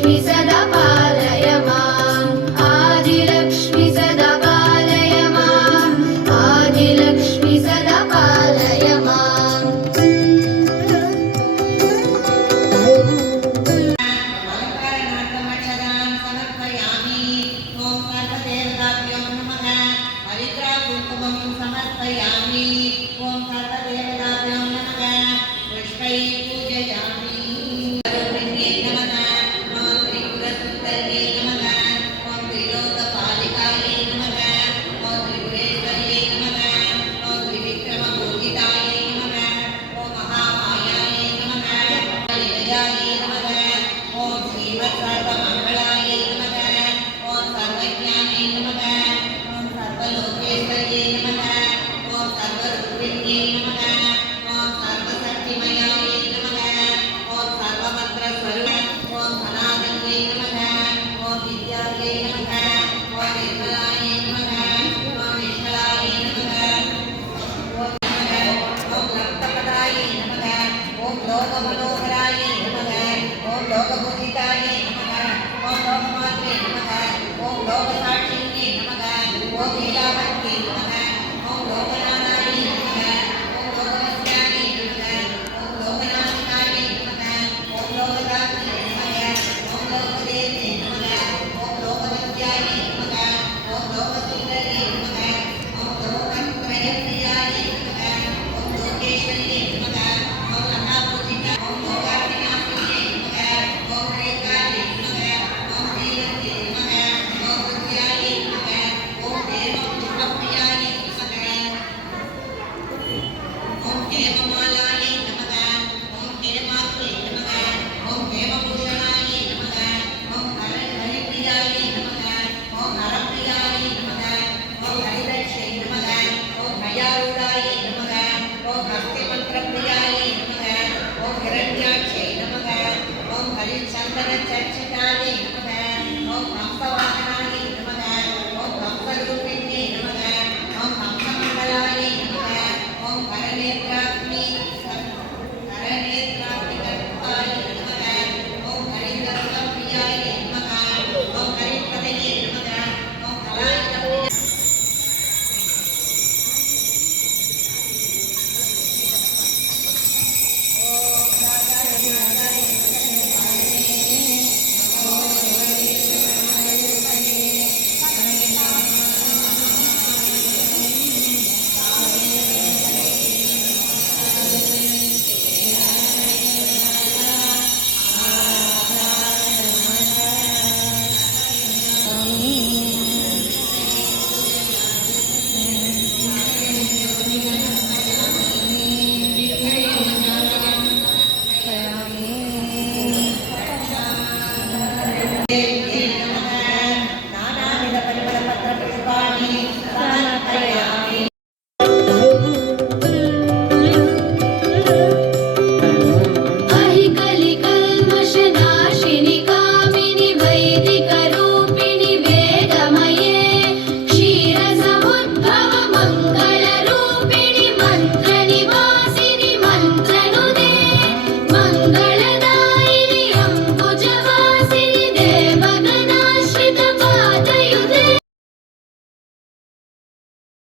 आदिलक्ष्मी सदा पालय माम् आदिलक्ष्मी सदा पालय माम् आदिलक्ष्मी सदा पालय माम् अलङ्कारनाथमक्षरान् समर्पयामि ॐ सर्वदेवताभ्यो नमः हरिद्रा कुङ्कुमं समर्पयामि ॐ सर्वदेवताभ्यो नमः पुष्पैः पूजयामि ॐ त्रिपुरसुन्दर्यै नमः ॐ त्रिलोकपालिकायै नमः ॐ त्रिपुरेश्वर्यै नमः ॐ त्रिविक्रमपूजितायै नमः ॐ महामायायै नमः निलयायै नमः ॐ श्रीमत्सर्वमङ्गलायै नमः ॐ सर्वज्ञायै नमः ॐ सर्वलोकेश्वर्यै नमः ॐ सर्वरूपिण्यै नमः ॐ सर्वशक्तिमयायै नमः ॐ सर्वमन्त्रस्वरूप ॐ सनातन्यै नमः ॐ विद्यायै नमः ॐ निर्मलायै नमः ॐ निष्कलायै नमः ॐ लक्तपदायै नमः ॐ लोकमनोहरायै नमः ॐ लोकपूजितायै नमः ॐ लोकमात्रे नमः ॐ लोकसाक्षिण्ये नमः ॐ लीलावत्यै नमः ॐ लोकनाथायै नमः ॐ लोकवस्यायै नमः ॐ लोकनाथिकायै नमः ॐ लोकदात्रे नमः ॐ लोकदेवे नमः ॐ लोकवस्यायै नमः ॐ लोकसुन्दर्यै नमः ॐ लोकत्रयप्रियायै नमः ॐ लोकेश्वर्यै नमः ॐ लतापूजिता ॐ लोकार्तिनाशिन्यै नमः ॐ रेखायै नमः ॐ श्रीवत्यै नमः ॐ हृद्यायै नमः ॐ देवपुष्पप्रियायै नमः ॐ हेममालायै नमः ॐ हेमात्यै नमः ॐ हेमभूषणायै नमः ॐ हरिप्रियायै नमः ॐ हरप्रियायै नमः ॐ हरिदक्षै नमः ॐ भयारूढायै नमः ॐ हस्तिमन्त्रप्रियायै नमः ॐ हिरण्याक्षै नमः ॐ हरिचन्दनचर्चितायै नमः ॐ हंसवाहनायै नमः ॐ हंसरूपिण्यै नमः ॐ हंसमङ्गलायै नमः ॐ करनेत्राग्निकर्तायै नमः ॐ हरिदत्तप्रियायै नमः ॐ हरिपदये नमः ॐ कलायुधप्रियायै